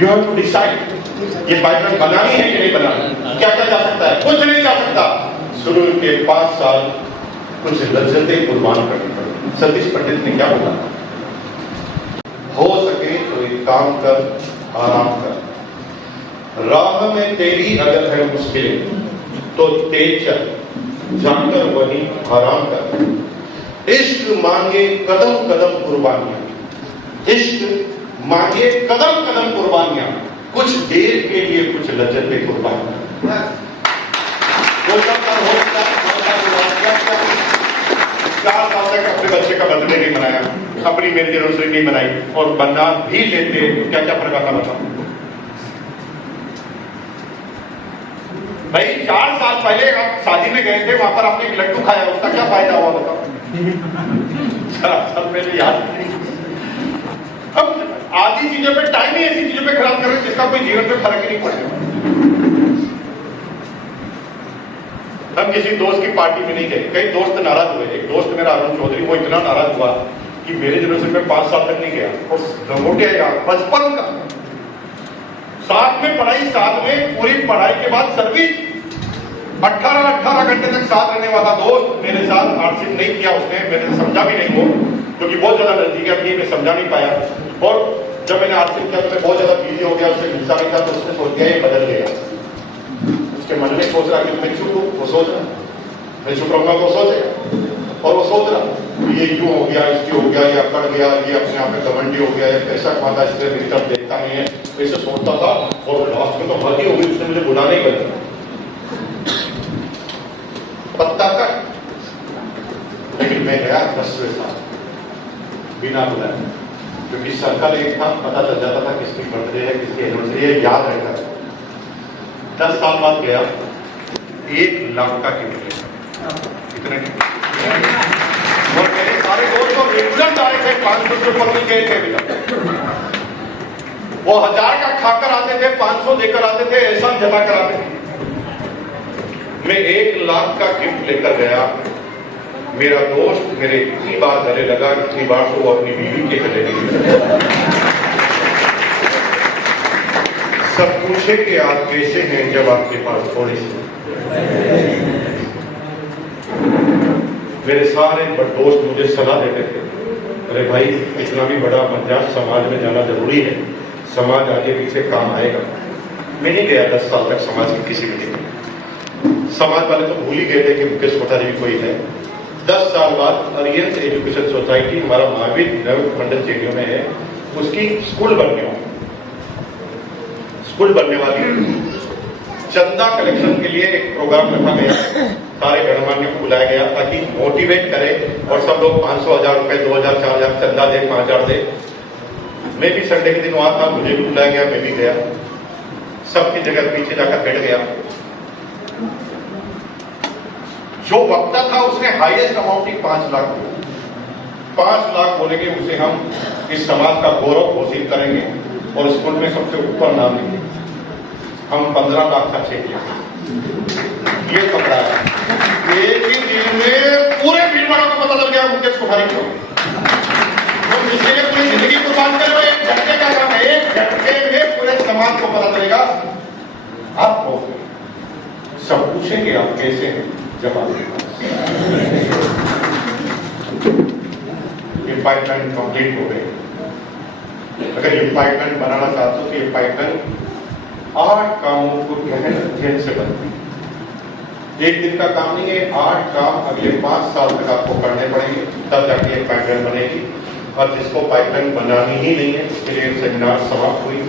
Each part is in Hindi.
यू हैव टू डिसाइड ये पाइपलाइन बनानी है कि नहीं बनानी, क्या क्या जा सकता है, कुछ नहीं जा सकता। शुरू के 5 साल कुछ लज्जतें कुर्बान करनी पड़ी। सतीश पंडित ने क्या बोला, हो सके तो एक काम कर, आराम कर, राह में तेरी अगर है मुश्किलें तो तेज चल, जाकर वहीं आराम कर। इश्क मांगे कदम कदम कुर्बानियां, इश्क मांगे कदम कदम कुर्बानियां, कुछ देर के लिए कुछ लज्जतें कुर्बानियां। वो सब का हो 4 साल तक अपने बच्चे का बर्थडे नहीं मनाया, अपनी मेरी एनिवर्सरी नहीं मनाई, और बना भी लेते क्या क्या फर्क आता बताओ भाई। 4 साल पहले आप शादी में गए थे, वहां पर आपने एक लड्डू खाया, उसका क्या फायदा हुआ बताओ? 4 साल पहले याद नहीं। अब आधी चीजों पे, टाइम ही ऐसी चीजों पे खराब कर रहे हैं जिसका कोई जीवन पे फर्क ही नहीं पड़ेगा। हम किसी दोस्त की पार्टी में नहीं गए, कई दोस्त नाराज हुए। एक दोस्त मेरा अरुण चौधरी, वो इतना नाराज हुआ कि मेरे जनरेशन में 5 साल तक नहीं गया, और लंगोटिया यार बचपन का, साथ में पढ़ाई, साथ में पूरी पढ़ाई के बाद सर्विस, 18 घंटे तक साथ रहने वाला दोस्त मेरे साथ आर्टशिप नहीं किया उसने, मैंने समझा भी नहीं वो, क्योंकि बहुत ज्यादा नजदीकियां थी, मैं समझा नहीं पाया। और जब मैंने आर्टशिप किया तो मैं बहुत ज्यादा बिजी हो गया, उससे हिस्सा नहीं था, तो उसने सोच दिया ये बदल गया। उसके मन में सोच रहा कि मैं चुप हूँ, वो सोच रहा मैं चुप रहूंगा, वो सोचेगा, और वो सोच रहा ये यूं हो गया, इसकी हो गया, ये अकड़ गया, ये अपने आप में घमंडी हो गया, ये पैसा कमाता इसलिए मेरी तरफ देखता नहीं है, ऐसे सोचता था। और लास्ट में तो हद ही हो गई, उसने मुझे बुला नहीं बना पत्ता कट। लेकिन मैं गया 10वें साल बिना बुलाए, क्योंकि सर्कल एक था, पता चल जाता था किसकी बर्थडे है, किसकी एनिवर्सरी है, याद रहता था। 10 साल बाद गया, 1 लाख का गिफ्ट कितने, और मेरे सारे दोस्त तो रेगुलर आए थे, 500 रुपये पर नहीं गए थे अभी तक। वो 1000 का खाकर आते थे, 500 देकर आते थे, ऐसा जमा कराते थे। मैं 1 लाख का गिफ्ट लेकर गया। मेरा दोस्त मेरे इतनी बार गले लगा, इतनी बार तो वो अपनी बीवी के गले नहीं। सब पूछे कि आप कैसे हैं जब आपके पास थोड़ी सी। मेरे सारे दोस्त मुझे सलाह देते थे, अरे भाई इतना भी बड़ा मजाज समाज में जाना जरूरी है, समाज आगे पीछे काम आएगा। मैं नहीं गया 10 साल तक समाज की किसी मीटिंग में। समाज वाले तो भूल ही गए थे कि मुकेश कोठारी भी कोई है। 10 साल बाद अरियंस एजुकेशन सोसाइटी, हमारा महावीर मंडल चेरियो में है, उसकी स्कूल बनने वाली। चंदा कलेक्शन के लिए एक प्रोग्राम रखा गया, सारे गणमान्य को बुलाया गया ताकि मोटिवेट करे, और सब लोग 500, 1000 रुपए, 2000, 4000 चंदा दे, 5000 दे। मैं भी संडे के दिन वहां था, मुझे भी बुलाया गया, मैं भी गया। सबकी जगह पीछे जाकर बैठ गया। जो वक्ता था उसने हाईएस्ट अमाउंट ही 5 लाख, 5 लाख बोलेंगे, उसे हम इस समाज का गौरव घोषित करेंगे और स्कूल में सबसे ऊपर नाम देंगे। हम 15 लाख का चेक किया, ये पकड़ा है। एक ही दिन में पूरे भीड़ वालों को पता चल गया मुकेश कोठारी को, तो जिसके लिए पूरी जिंदगी कुर्बान करे, वो एक झटके का काम है, एक झटके में पूरे समाज को पता चलेगा। आप सब पूछेंगे आप कैसे हैं जब आपके पास ये पाइपलाइन कंप्लीट हो गई। अगर ये पाइपलाइन बनाना चाहते हो तो ये पाइपलाइन 8 कामों को गहन अध्ययन से बनती है। एक दिन का काम नहीं है, 8 काम अगले 5 साल तक आपको करने पड़ेंगे, तब जाके एक पाइपलाइन बनेगी। और जिसको पाइपलाइन बनानी ही नहीं है उसके लिए सेमिनार समाप्त हुई।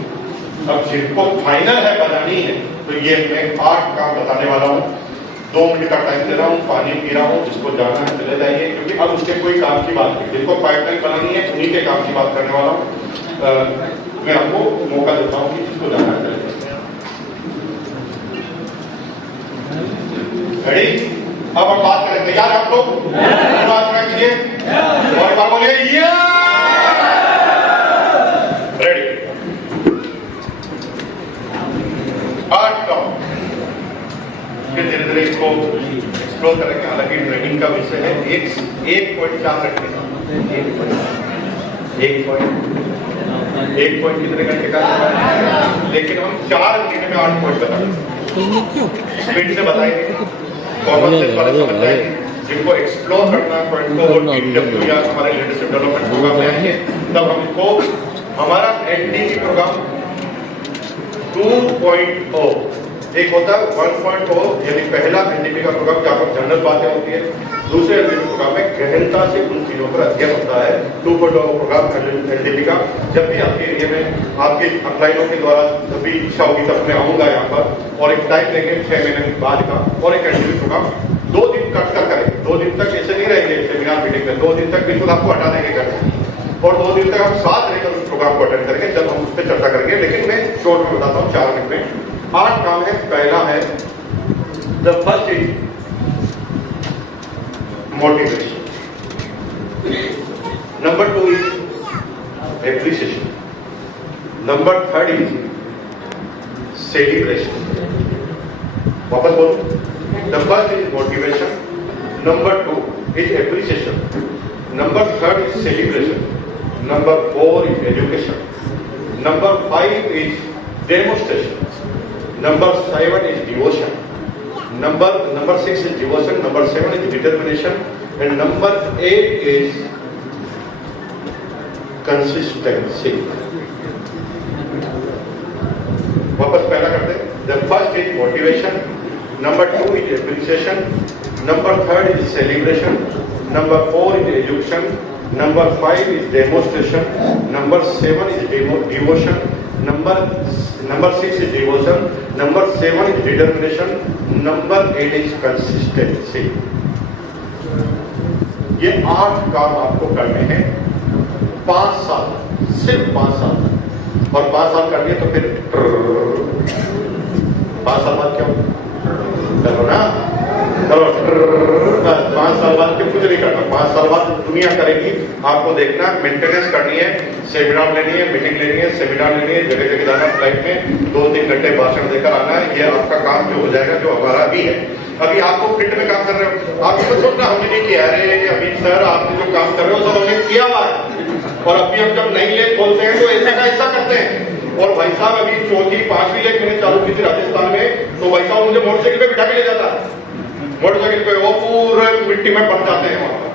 अब जिनको फाइनल है बनानी है, तो ये मैं 8 काम बताने वाला हूँ। 2 मिनट का टाइम दे रहा हूँ, पानी पी रहा हूँ, जिसको जाना है चले जाइए, क्योंकि अब उसके कोई काम की बात नहीं। जिनको पाइपलाइन बनानी है उन्हीं के काम की बात करने वाला हूँ। मैं आपको मौका देता हूँ कि जिसको जाना है चले जाइए। रेडी? अब हम बात करें, तैयार है आप लोग? बात कीजिए और एक बार बोलिए ये। रेडी? 8 काम, फिर धीरे धीरे इसको एक्सप्लोर करेंगे। हालांकि ट्रेनिंग का विषय है, 1.4 रखने का, 1 पॉइंट 1 पॉइंट कितने घंटे का है, लेकिन हम 4 महीने में 8 पॉइंट बताएंगे, स्पीड से बताएंगे, कॉमन सेंस वाले समझ जाएंगे। जिनको एक्सप्लोर करना है पॉइंट को, वो TW या हमारे लीडरशिप डेवलपमेंट प्रोग्राम में आएंगे, तब हम इसको हमारा NDP प्रोग्राम 2.0, एक होता है 1.0, यानी पहला NDP का प्रोग्राम जहाँ पर जनरल बातें होती है, दूसरे NDP प्रोग्राम में गहनता से उन चीजों पर अध्ययन होता है। 2.0 प्रोग्राम NDP का जब भी आपके एरिया में आपके अपलाइनों के द्वारा जब भी इच्छा होगी तब मैं आऊंगा यहाँ पर और एक टाइम देंगे 6 महीने बाद का, और एक NDP प्रोग्राम 2 दिन कट कर करें, 2 दिन तक ऐसे नहीं रहेंगे सेमिनार मीटिंग में, 2 दिन तक बिल्कुल आपको हटा देंगे घर से, और 2 दिन तक हम साथ रहकर उस प्रोग्राम को अटेंड करेंगे जब हम उस पर चर्चा करेंगे। लेकिन मैं शॉर्ट में बताता हूँ 4 मिनट में। 8 काम है। पहला है the first is motivation, number 2 is appreciation, number 3 is celebration. वापस बोलो, the first is motivation, number 2 is appreciation, number 3 is celebration, number 4 is education, number 5 is demonstration, number 7 is devotion, number 6 is devotion, number 7 is determination, and number 8 is consistency. वापस पहला करते हैं। The first is motivation, number 2 is appreciation, number 3 is celebration, number 4 is education, number 5 is demonstration, number 7 is devotion, number 6 is devotion, number 7 is determination, number 8 is consistency. ये 8 काम आपको करने हैं 5 साल, सिर्फ 5 साल, और 5 साल कर दिए तो फिर 5 साल बाद क्या करो ना, चलो 5 साल बाद कुछ नहीं करना, 5 साल बाद दुनिया करेगी। आपको देखना मेंटेनेंस करनी है, सेमिनार लेनी है, मीटिंग लेनी है, सेमिनार लेनी है, जगह जगह जाना, फ्लाइट में 2-3 घंटे भाषण देकर आना है। ये आपका काम जो हो जाएगा, जो हमारा भी है। अभी आपको प्रिंट में काम कर रहे हो, आप इसको सोचना हमने नहीं किया, अरे अमित सर आपने जो काम कर रहे हो सब हमने किया हुआ है, और अभी हम जब नई लेख खोलते हैं तो ऐसा का ऐसा करते हैं। और भाई साहब अभी 4थी 5वीं लेख मैंने चालू की थी राजस्थान में, तो भाई साहब मुझे मोटरसाइकिल पे बिठा के ले जाता है, मोटरसाइकिल पे वो पूरे मिट्टी में पड़ जाते हैं वहां पर।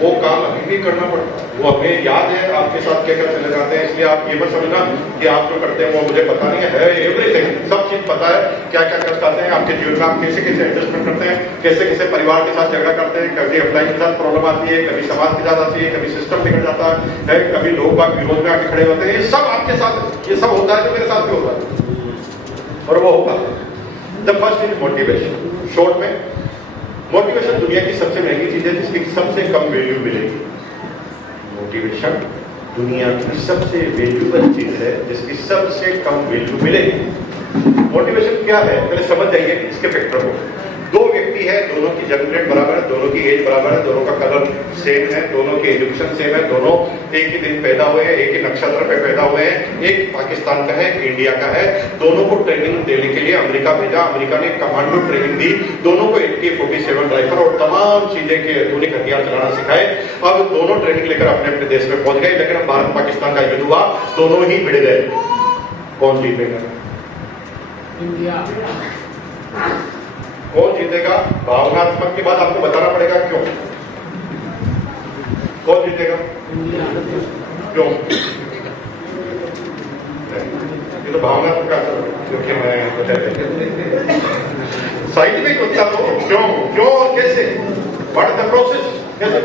वो काम अभी भी करना पड़ता है, वो हमें याद है आपके साथ क्या क्या चले जाते हैं। इसलिए आप ये मत समझना कि आप जो करते हैं वो मुझे पता नहीं है, एवरीथिंग सब चीज पता है, क्या क्या कर सकते हैं आपके जीवन में, आप कैसे कैसे एडजस्टमेंट करते हैं, कैसे कैसे परिवार के साथ झगड़ा करते हैं, कभी अपलाइन के साथ प्रॉब्लम आती है, कभी समाज के साथ आती है, कभी सिस्टम बिगड़ जाता है, कभी लोग बाग विरोध में आके खड़े होते हैं। ये सब आपके साथ, ये सब होता है जो मेरे साथ भी होता है, और वो होगा। The first is motivation. Short में मोटिवेशन दुनिया की सबसे महंगी चीज है जिसकी सबसे कम वैल्यू मिलेगी। मोटिवेशन दुनिया की सबसे वैल्यूबल चीज है जिसकी सबसे कम वैल्यू मिलेगी। मोटिवेशन क्या है पहले समझ जाइए इसके फैक्टर को। 2 व्यक्ति है, दोनों की जन्म डेट बराबर है, दोनों की एज बराबर है, दोनों का कलर सेम है, दोनों की एजुकेशन सेम है, दोनों एक ही दिन पैदा हुए हैं, एक ही नक्षत्र पे पैदा हुए हैं, एक पाकिस्तान का है, इंडिया का है। दोनों को ट्रेनिंग देने के लिए अमेरिका भेजा, अमेरिका ने कमांडो ट्रेनिंग दी, दोनों को AK-47 राइफल और तमाम चीजें के आधुनिक हथियार चलाना सिखाए। अब दोनों ट्रेनिंग लेकर अपने अपने देश में पहुंच गए, लेकिन भारत पाकिस्तान का युद्ध हुआ, दोनों ही भिड़ गए। कौन जीतेगा? इंडिया। कौन जीतेगा? भावनात्मक की बात आपको बताना पड़ेगा क्यों। कौन जीतेगा? क्यों? ये तो भावनात्मक का असर है, क्योंकि मैं साइंटिफिक उत्तर दो, क्यों क्यों और कैसे, व्हाट इज द प्रोसेस, कैसे।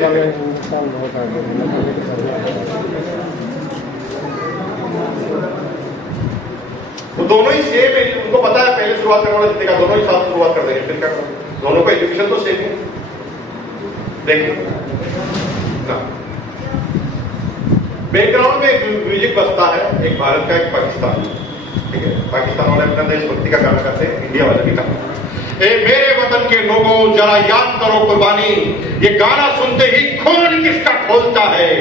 तो दोनों ही सेम है, उनको पता है पहले शुरुआत करने वाला जितेगा, दोनों ही साथ शुरुआत कर देंगे, फिर क्या करें? दोनों का एजुकेशन तो सेम है। देखिए ना, बैकग्राउंड में एक म्यूजिक बजता है, एक भारत का एक पाकिस्तान, ठीक है। पाकिस्तान वाले अपना देशभक्ति का गाना करते हैं, इंडिया वाले भी गाना। ए मेरे वतन के लोगों जरा याद करो कुर्बानी, ये गाना सुनते ही खून किसका खोलता है,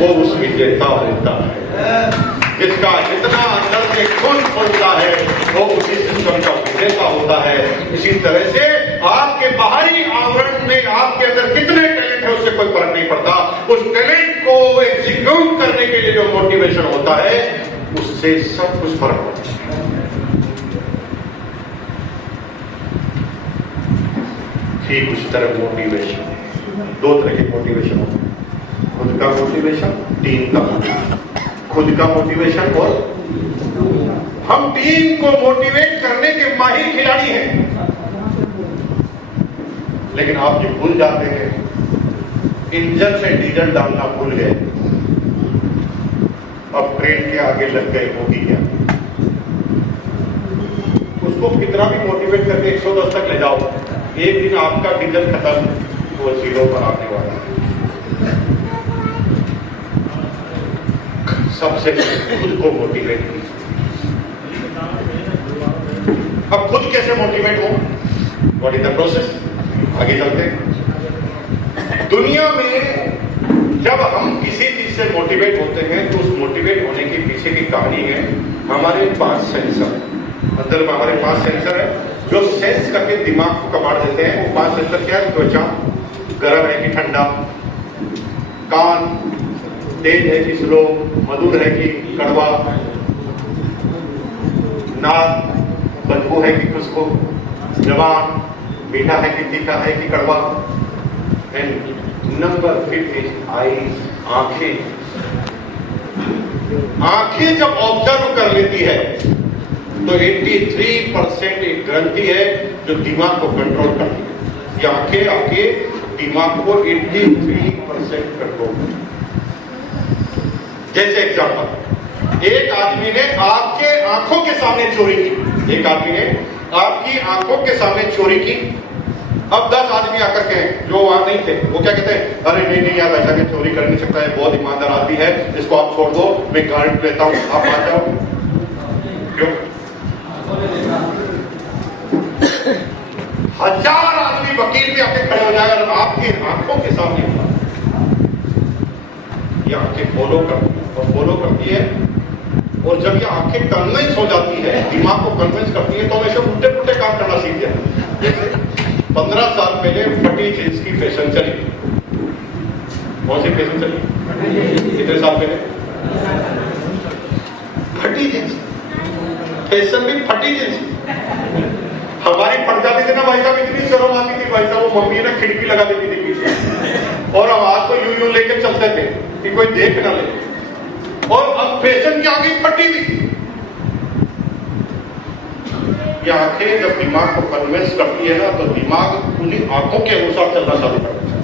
वो उस विजेता होता है। जिसका जितना अंदर से खून खोलता है वो उसी सिस्टम का विजेता होता है। इसी तरह से आपके बाहरी आवरण में आपके अंदर कितने टैलेंट है उससे कोई फर्क नहीं पड़ता। उस टैलेंट को एग्जीक्यूट करने के लिए जो मोटिवेशन होता है उससे सब कुछ फर्क पड़ता है। ठीक उस तरह मोटिवेशन, दो तरह के मोटिवेशन होते हैं, खुद का मोटिवेशन, टीम का मोटिवेशन। खुद का मोटिवेशन और हम टीम को मोटिवेट करने के माहिर खिलाड़ी हैं, लेकिन आप ये भूल जाते हैं, इंजन में डीजल डालना भूल गए, अब ट्रेन के आगे लग गए, होगी क्या? उसको कितना भी मोटिवेट करके 110 तक ले जाओ, एक दिन आपका डीजल खत्म, वो जीरो पर आने वाला है। सबसे खुद को मोटिवेट कीजिए। अब खुद कैसे मोटिवेट हो? What is the process? आगे चलते हैं। दुनिया में जब हम किसी चीज से मोटिवेट होते हैं तो उस मोटिवेट होने के पीछे की कहानी है हमारे 5 सेंसर। अंदर में हमारे 5 सेंसर है जो सेंस करके दिमाग को कमांड देते हैं। वो 5 सेंसर क्या है? त्वचा, गर्म है कि ठंडा, कान, तेज है कि स्लो, मधुर है कि कड़वा, नाक, बदबू है कि खुशबू, जबान, मीठा है कि तीखा है कि कड़वा, एंड नंबर 5 इज आईज, आंखें। आंखें जब ऑब्जर्व कर लेती है तो 83% एक ग्रंथि है जो दिमाग को कंट्रोल करती है। ये आंखें आपके दिमाग को 83% कंट्रोल करती है। जैसे एग्जाम्पल, एक आदमी ने आपके आंखों के सामने चोरी की, एक आदमी ने आपकी आंखों के सामने चोरी की। अब 10 आदमी आकर के जो वहां नहीं थे वो क्या कहते हैं? अरे नहीं नहीं यार, ऐसा कि चोरी कर नहीं सकता है, बहुत ईमानदार आदमी है, इसको आप छोड़ दो, मैं गारंटी लेता हूं, आप आ जाओ। क्यों? 1000 आदमी वकील भी आके खड़े हो जाए और आपकी आंखों के सामने ये आंखें फॉलो करती है और फॉलो करती है, और जब ये आंखें कन्विंस हो जाती है, दिमाग को कन्विंस करती है, तो हम ऐसे उल्टे पुल्टे काम करना सीखते हैं। जैसे 15 साल पहले फटी जींस की फैशन चली। कौन सी फैशन चली? कितने साल पहले? फटी जींस फैशन भी फटी जींस। हमारी फट जाती थी ना भाई साहब, इतनी शर्म आती थी भाई साहब, वो मम्मी ने खिड़की लगा देती थी पीछे, और आवाज को यूं यूं लेके चलते थे कि कोई देख ना ले। और अब फैशन की आ गई फटी हुई। ये आंखें जब दिमाग को कन्विंस करती है ना, तो दिमाग उन्हीं आंखों के अनुसार चलना चालू कर देता है।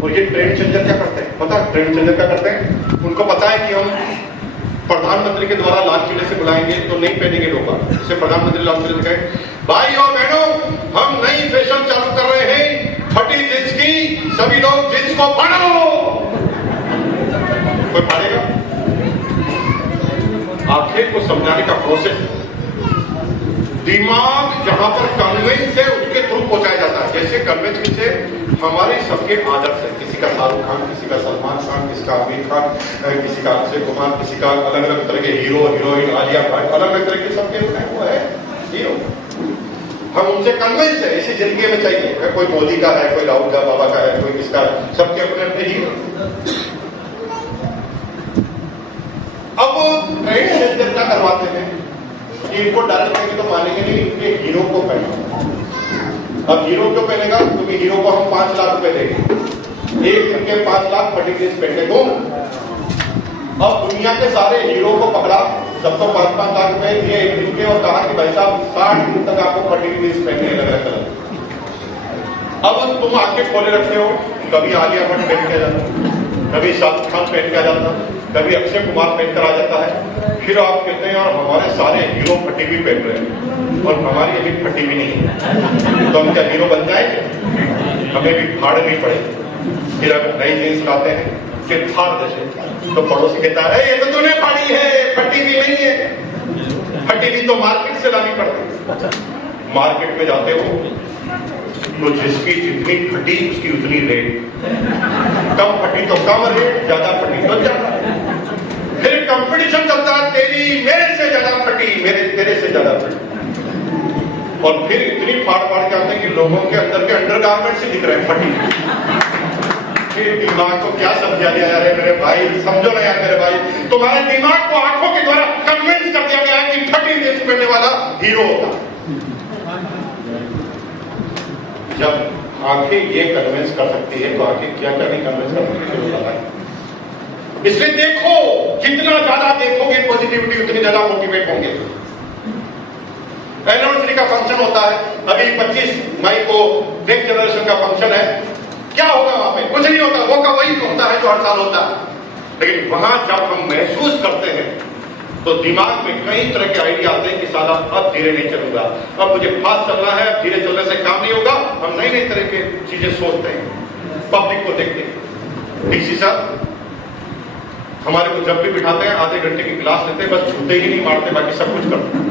और ये ट्रेंड चेंजर क्या करते हैं पता है? ट्रेंड चेंजर क्या करते हैं? उनको पता है कि हम प्रधानमंत्री के द्वारा लाल किले से बुलाएंगे तो नहीं पहनेंगे लोग। जैसे प्रधानमंत्री लाल किले से कहे, भाई और बहनों, हम नई फैशन चालू कर रहे हैं, फटी जींस की, सभी लोग जींस को फाड़ो। कोई फाड़ेगा? आंखें को समझाने का प्रोसेस, दिमाग जहां पर कन्विंस है उसके थ्रू पहुंचाया जाता है। जैसे कन्विंस से हमारे सबके आदर्श है, किसी का शाहरुख खान, किसी का सलमान खान, किसी का आमिर खान, किसी का अक्षय कुमार, किसी का अलग अलग तरह के हीरो हीरोइन, आलिया भट्ट, अलग अलग तरह के सबके वो है हीरो। हम उनसे कन्विंस है, इसी जिंदगी में चाहिए। कोई मोदी का है, कोई राहुल का बाबा का है, कोई किसका, सबके अपने अपने हीरो। अब ट्रेंड सेंटर क्या करवाते हैं? इनको डायरेक्ट कहेंगे तो मानेंगे नहीं, इनके हीरो को पहना। अब हीरो क्यों पहनेगा? क्योंकि हीरो को हम 5 लाख रुपए देंगे, एक दिन के 5 लाख फटी जींस पहनने को। अब दुनिया के सारे हीरो को पकड़ा, सबको 5-5 लाख रुपए दिए एक दिन के, और कहा कि भाई साहब 60 दिन तक आपको फटी जींस पहनने अलग अलग कलर। अब तुम आंखें खोले रखते हो, कभी आलिया भट्ट पहन के आ जाता, कभी शाहरुख खान पहन के आ जाता, कभी अक्षय कुमार पहनकर आ जाता है। फिर आप कहते हैं यार हमारे सारे हीरो फटी भी पहन रहे हैं और हमारी अभी फटी भी नहीं है, तो हम क्या हीरो बन जाएंगे? हमें भी फाड़नी पड़ेगी। फिर अगर नई जींस लाते हैं फिर फाड़ देते, तो पड़ोसी कहता है ये तो तूने फाड़ी है, फटी भी नहीं है। फटी भी तो मार्केट से लानी पड़ती। मार्केट में जाते हो तो जिसकी जितनी फटी उसकी उतनी रेट, कम फटी तो कम रेट, ज्यादा फटी तो ज्यादा। फिर कंपटीशन चलता है, तेरी मेरे से ज्यादा फटी, मेरे तेरे से ज्यादा फटी, और फिर इतनी फाड़ फाड़ के आते हैं कि लोगों के अंदर के अंडरगारमेंट्स ही दिख रहे हैं फटी। आपके दिमाग को क्या समझा दिया यार मेरे भाई, समझो ना यार मेरे भाई, तुम्हारे दिमाग को आंखों के द्वारा कन्विंस कर दिया गया कि 30 डेज पहनने वाला हीरो होगा। जब आंखें ये कन्विंस कर सकती है तो आंखें क्या करनी कन्विंस कर सकती है? इसलिए देखो, जितना ज्यादा देखोगे पॉजिटिविटी उतनी ज्यादा मोटिवेट होंगे। एनिवर्सरी का फंक्शन होता है, अभी 25 मई को नेक्स्ट जनरेशन का फंक्शन है। क्या होगा वहां पे? कुछ नहीं होता, वो का वही होता है जो हर साल होता है। लेकिन वहां जब हम महसूस करते हैं तो दिमाग में कई तरह के आइडिया आते हैं कि साला अब धीरे नहीं चलूंगा, अब मुझे फास्ट चलना है, अब धीरे चलने से काम नहीं होगा। हम नई नई तरह की चीजें सोचते हैं, पब्लिक को देखते हैं। डीसी साहब हमारे को जब भी बिठाते हैं आधे घंटे की क्लास लेते हैं, बस छूते ही नहीं मारते, बाकी सब कुछ करते हैं।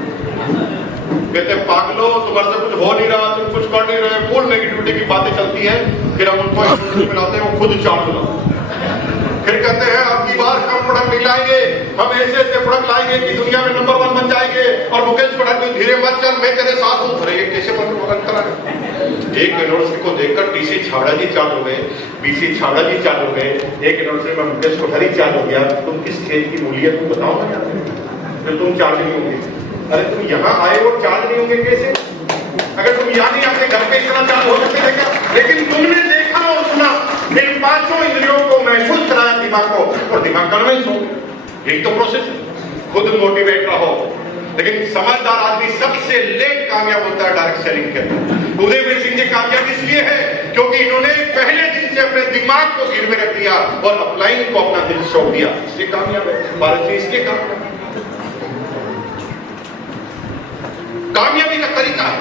कहते हैं पागलो, तुम्हारे से कुछ हो नहीं रहा, तुम कुछ कर नहीं रहे, फुल नेगेटिविटी की बातें चलती है। फिर हम उनको मिलाते हैं, वो खुद चार्ज लो। फिर कहते हैं अब की बार हम प्रोडक्ट नहीं लाएंगे, हम ऐसे ऐसे प्रोडक्ट लाएंगे कि दुनिया में नंबर 1 बन जाएंगे। और मुकेश प्रोडक्ट में धीरे मत चल, मैं तेरे साथ हूं। अरे ये कैसे प्रोडक्ट करा? एक यूनिवर्सिटी को देखकर टीसी छावड़ा जी चार्ज हो गए, बीसी छावड़ा जी चार्ज हो गए, एक यूनिवर्सिटी में मुकेश कोठारी चार्ज हो गया। तुम किस खेल की मूल्यत तुम बताओ ना यार, फिर तुम चार्ज नहीं होंगे। अरे तुम यहाँ आए और चार्ज नहीं होंगे कैसे? अगर तुम यहाँ नहीं आते घर पे इतना चार्ज हो सकते थे क्या? लेकिन तुमने देखा और सुना, फिर 5 इंद्रियों को महसूस कराया दिमाग को, और दिमाग कन्विंस हो। यही तो प्रोसेस है। खुद मोटिवेट रहो। लेकिन समझदार आदमी सबसे लेट कामयाब होता है डायरेक्ट सेलिंग के अंदर। उदयवीर सिंह जी कामयाब इसलिए है क्योंकि इन्होंने पहले दिन से अपने दिमाग को गिरवे रख दिया और अपलाइन को अपना दिल सौंप दिया, इसलिए कामयाब है। भारत जी इसलिए कामयाब है। कामयाबी का तरीका है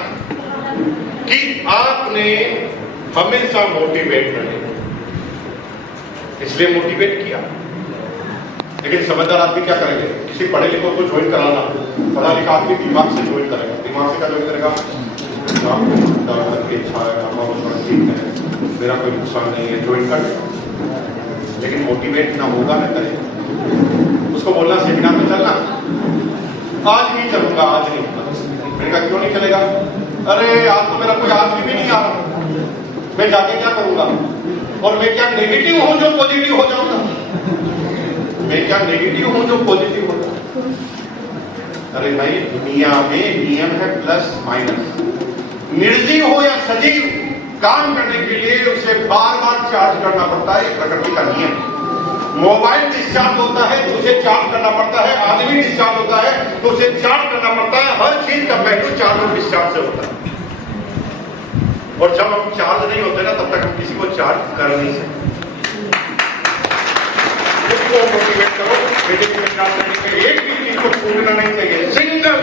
कि आपने हमेशा मोटिवेट करना, इसलिए मोटिवेट किया। लेकिन समझदार आदमी क्या करेंगे? किसी पढ़े लिखों को ज्वाइन कराना, पढ़ा लिखा आदमी दिमाग से ज्वाइन करेगा। दिमाग से क्या ज्वाइन करेगा? अच्छा है, ठीक है, मेरा कोई नुकसान नहीं है, ज्वाइन कर। लेकिन मोटिवेट ना होगा ना करेगा। उसको बोलना सेमिनार में चलना, आज नहीं चलूंगा, आज नहीं। मैंने कहा क्यों नहीं चलेगा? अरे आज तो मेरा कोई आदमी भी नहीं आ रहा, मैं जाके क्या करूंगा? और मैं क्या नेगेटिव हूं जो पॉजिटिव हो जाऊंगा? मैं क्या नेगेटिव हूं जो पॉजिटिव हो जाऊंगा? अरे भाई दुनिया में नियम है प्लस माइनस। निर्जीव हो या सजीव, काम करने के लिए उसे बार बार चार्ज करना पड़ता है, प्रकृति का नियम। मोबाइल डिस्चार्ज होता है तो उसे चार्ज करना पड़ता है, आदमी डिस्चार्ज होता है तो उसे चार्ज करना पड़ता है। हर चीज का पहलू चार्ज और डिस्चार्ज से होता है। और जब हम चार्ज नहीं होते ना तब तक हम किसी को चार्ज कर नहीं सकते। उसको मोटिवेट करो, एक भी चीज को छूटना नहीं चाहिए। सिंगल,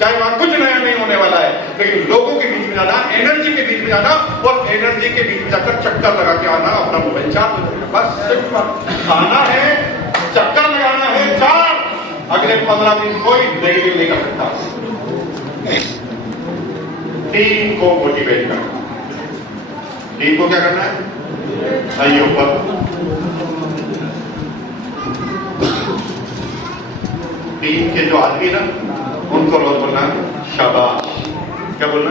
चाहे वहां कुछ नया नहीं होने वाला है, लेकिन लोगों के बीच में जाना, एनर्जी के बीच में जाना, और एनर्जी के बीच में जाकर चक्कर लगा के आना, अपना मोबाइल चार्ज हो जाएगा। बस सिर्फ आना है, चक्कर लगाना है, चार्ज। अगले 15 दिन कोई नेगेटिव नहीं कर सकता। टीम को मोटिवेट करना। टीम को क्या करना है? आइए ऊपर। टीम के जो आदमी ना, उनको रोज बोलना शाबाश। क्या बोलना?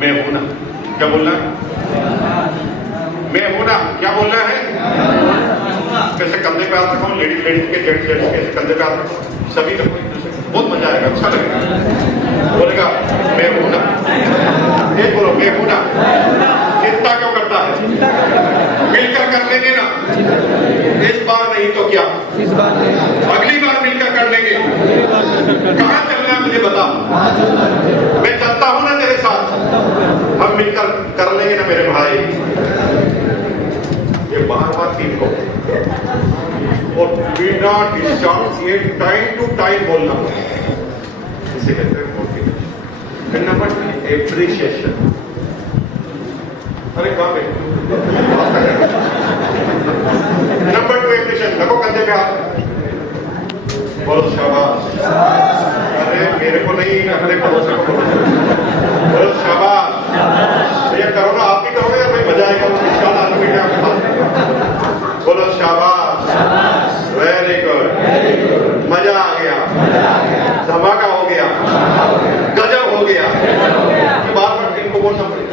मैं हूं ना। क्या बोलना? मैं हूं ना। क्या बोलना है? कैसे कंधे पे हाथ रखो, लेडीज के, जेंट्स कैसे कंधे पे हाथ रखो, सभी रखो, बहुत मजा आएगा, अच्छा लगेगा। बोलेगा मैं हूं ना, एक बोलो मैं हूं ना। चिंता क्यों करता है? मिलकर कर लेंगे ना, इस बार नहीं तो क्या, अगली बार मिलकर कर लेंगे। कहां चलना है मुझे बता, मैं चलता हूं ना तेरे साथ, हम मिलकर कर लेंगे ना मेरे भाई। ये बार बार टीम को और बिना डिस्चार्ज ये टाइम टू टाइम बोलना, इसे कहते हैं मोटिवेशन। फिर नंबर 2 एप्रिशिएशन। अरे कहां पे? Number 2 appreciation. देखो कंधे पे हाथ, बोलो शाबाश। अरे मेरे को नहीं, अपने पड़ोसी को बोलो शाबाश। ये करो ना, आप भी करोगे या भाई मजा आएगा? विशाल आदमी है आपके पास, बोलो शाबाश। वेरी गुड, मजा आ गया, धमाका हो गया, गजब हो गया। बार बार इनको बोलना पड़ेगा।